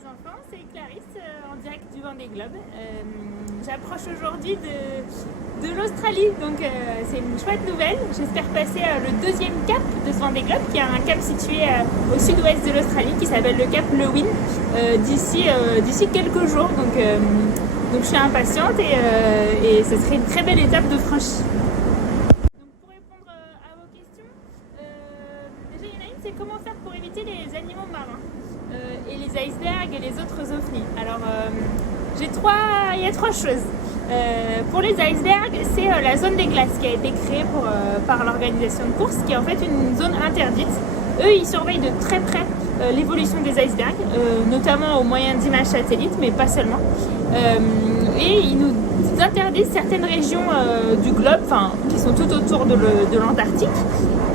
les enfants, c'est Clarisse en direct du Vendée Globe. J'approche aujourd'hui de l'Australie, donc c'est une chouette nouvelle. J'espère passer le deuxième cap de ce Vendée Globe, qui est un cap situé au sud-ouest de l'Australie, qui s'appelle le cap Lewin, d'ici quelques jours. Donc je suis impatiente et ce serait une très belle étape de franchie. Donc pour répondre à vos questions, déjà il y en a une, c'est comment faire pour éviter les animaux marins et les icebergs et les autres ovnis. Alors il y a trois choses. Pour les icebergs, c'est la zone des glaces qui a été créée par l'organisation de course, qui est en fait une zone interdite. Eux, ils surveillent de très près l'évolution des icebergs, notamment au moyen d'images satellites, mais pas seulement. Et ils nous interdisent certaines régions du globe, qui sont tout autour de l'Antarctique,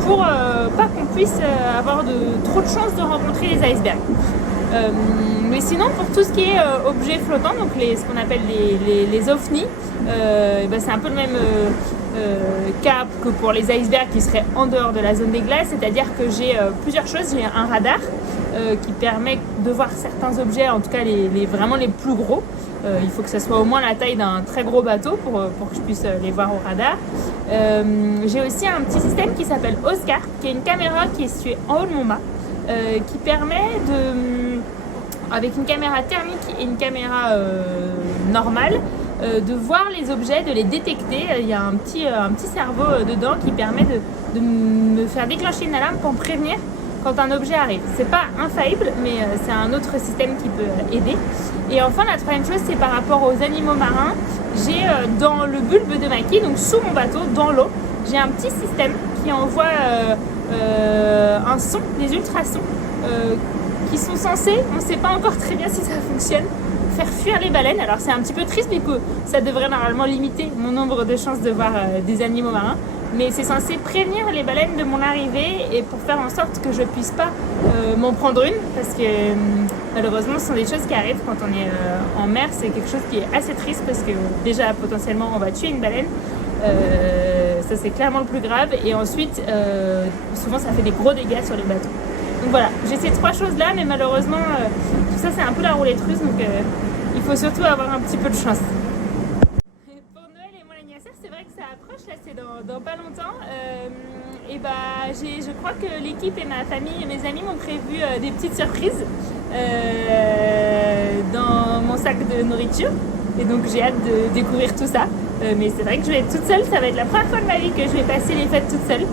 pour pas qu'on puisse avoir trop de chances de rencontrer les icebergs. Mais sinon, pour tout ce qui est objets flottants, donc ce qu'on appelle les ovnis, c'est un peu le même cas que pour les icebergs qui seraient en dehors de la zone des glaces, c'est-à-dire que j'ai plusieurs choses. J'ai un radar qui permet de voir certains objets, en tout cas vraiment les plus gros. Il faut que ça soit au moins la taille d'un très gros bateau pour que je puisse les voir au radar. J'ai aussi un petit système qui s'appelle Oscar, qui est une caméra qui est située en haut de mon mât, qui permet avec une caméra thermique et une caméra normale, de voir les objets, de les détecter. Il y a un petit cerveau dedans qui permet de me faire déclencher une alarme pour me prévenir quand un objet arrive. C'est pas infaillible, mais c'est un autre système qui peut aider. Et enfin, la troisième chose, c'est par rapport aux animaux marins. J'ai dans le bulbe de ma quille, donc sous mon bateau, dans l'eau, j'ai un petit système qui envoie un son, des ultrasons, qui sont censés, on ne sait pas encore très bien si ça fonctionne, faire fuir les baleines. Alors c'est un petit peu triste, mais que ça devrait normalement limiter mon nombre de chances de voir des animaux marins. Mais c'est censé prévenir les baleines de mon arrivée et pour faire en sorte que je ne puisse pas m'en prendre une, parce que malheureusement ce sont des choses qui arrivent quand on est en mer. C'est quelque chose qui est assez triste parce que déjà potentiellement on va tuer une baleine, ça c'est clairement le plus grave, et ensuite souvent ça fait des gros dégâts sur les bateaux. Donc voilà, j'ai ces trois choses là, mais malheureusement tout ça c'est un peu la roulette russe, donc il faut surtout avoir un petit peu de chance. C'est vrai que ça approche, là c'est dans pas longtemps, je crois que l'équipe et ma famille et mes amis m'ont prévu des petites surprises dans mon sac de nourriture, et donc j'ai hâte de découvrir tout ça. Mais c'est vrai que je vais être toute seule, ça va être la première fois de ma vie que je vais passer les fêtes toute seule.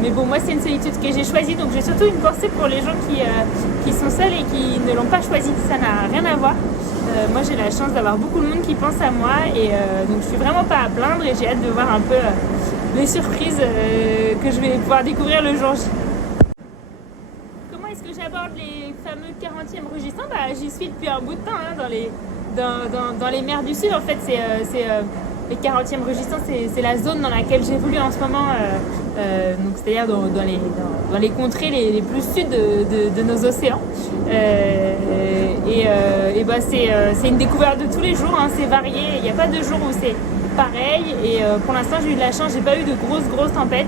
Mais bon, moi c'est une solitude que j'ai choisie, donc j'ai surtout une pensée pour les gens qui sont seuls et qui ne l'ont pas choisie. Ça n'a rien à voir. Moi j'ai la chance d'avoir beaucoup de monde qui pense à moi, et donc je suis vraiment pas à plaindre, et j'ai hâte de voir un peu les surprises que je vais pouvoir découvrir le jour J. Comment est-ce que j'aborde les fameux 40e rugissants ? J'y suis depuis un bout de temps, dans les mers du Sud. En fait, les 40e rugissants, c'est la zone dans laquelle j'évolue en ce moment, donc c'est-à-dire dans les contrées les plus sud de nos océans. C'est une découverte de tous les jours, c'est varié, il n'y a pas de jour où c'est pareil, et pour l'instant j'ai eu de la chance, j'ai pas eu de grosses tempêtes,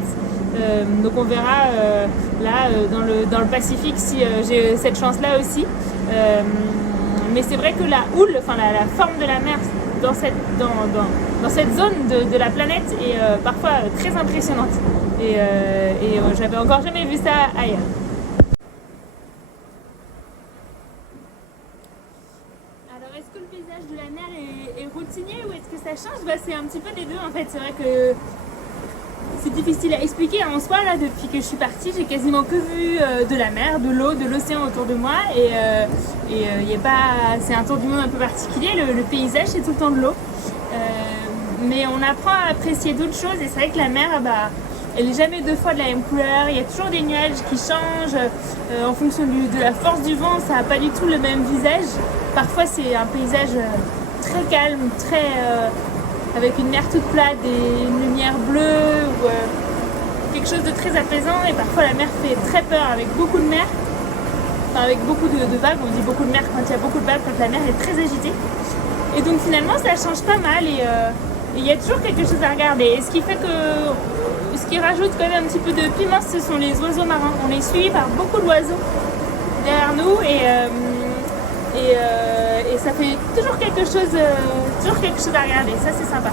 donc on verra dans le Pacifique si j'ai cette chance là aussi. Mais c'est vrai que la houle, la forme de la mer dans cette zone de la planète est parfois très impressionnante, et j'avais encore jamais vu ça ailleurs. Alors est-ce que le paysage de la mer est routinier ou est-ce que ça change ? C'est un petit peu des deux en fait. C'est vrai que c'est difficile à expliquer en soi. Là, depuis que je suis partie, j'ai quasiment que vu de la mer, de l'eau, de l'océan autour de moi, c'est un tour du monde un peu particulier. Le paysage, c'est tout le temps de l'eau, mais on apprend à apprécier d'autres choses, et c'est vrai que la mer, elle n'est jamais deux fois de la même couleur. Il y a toujours des nuages qui changent en fonction de la force du vent. Ça n'a pas du tout le même visage. Parfois c'est un paysage très calme, avec une mer toute plate et une lumière bleue, ou quelque chose de très apaisant, et parfois la mer fait très peur avec beaucoup de mer, avec beaucoup de vagues. On dit beaucoup de mer quand il y a beaucoup de vagues, quand la mer est très agitée, et donc finalement ça change pas mal, et il y a toujours quelque chose à regarder. Et ce qui rajoute quand même un petit peu de piment, ce sont les oiseaux marins. On est suivi par beaucoup d'oiseaux derrière nous, et ça fait toujours quelque chose à regarder. Ça, c'est sympa.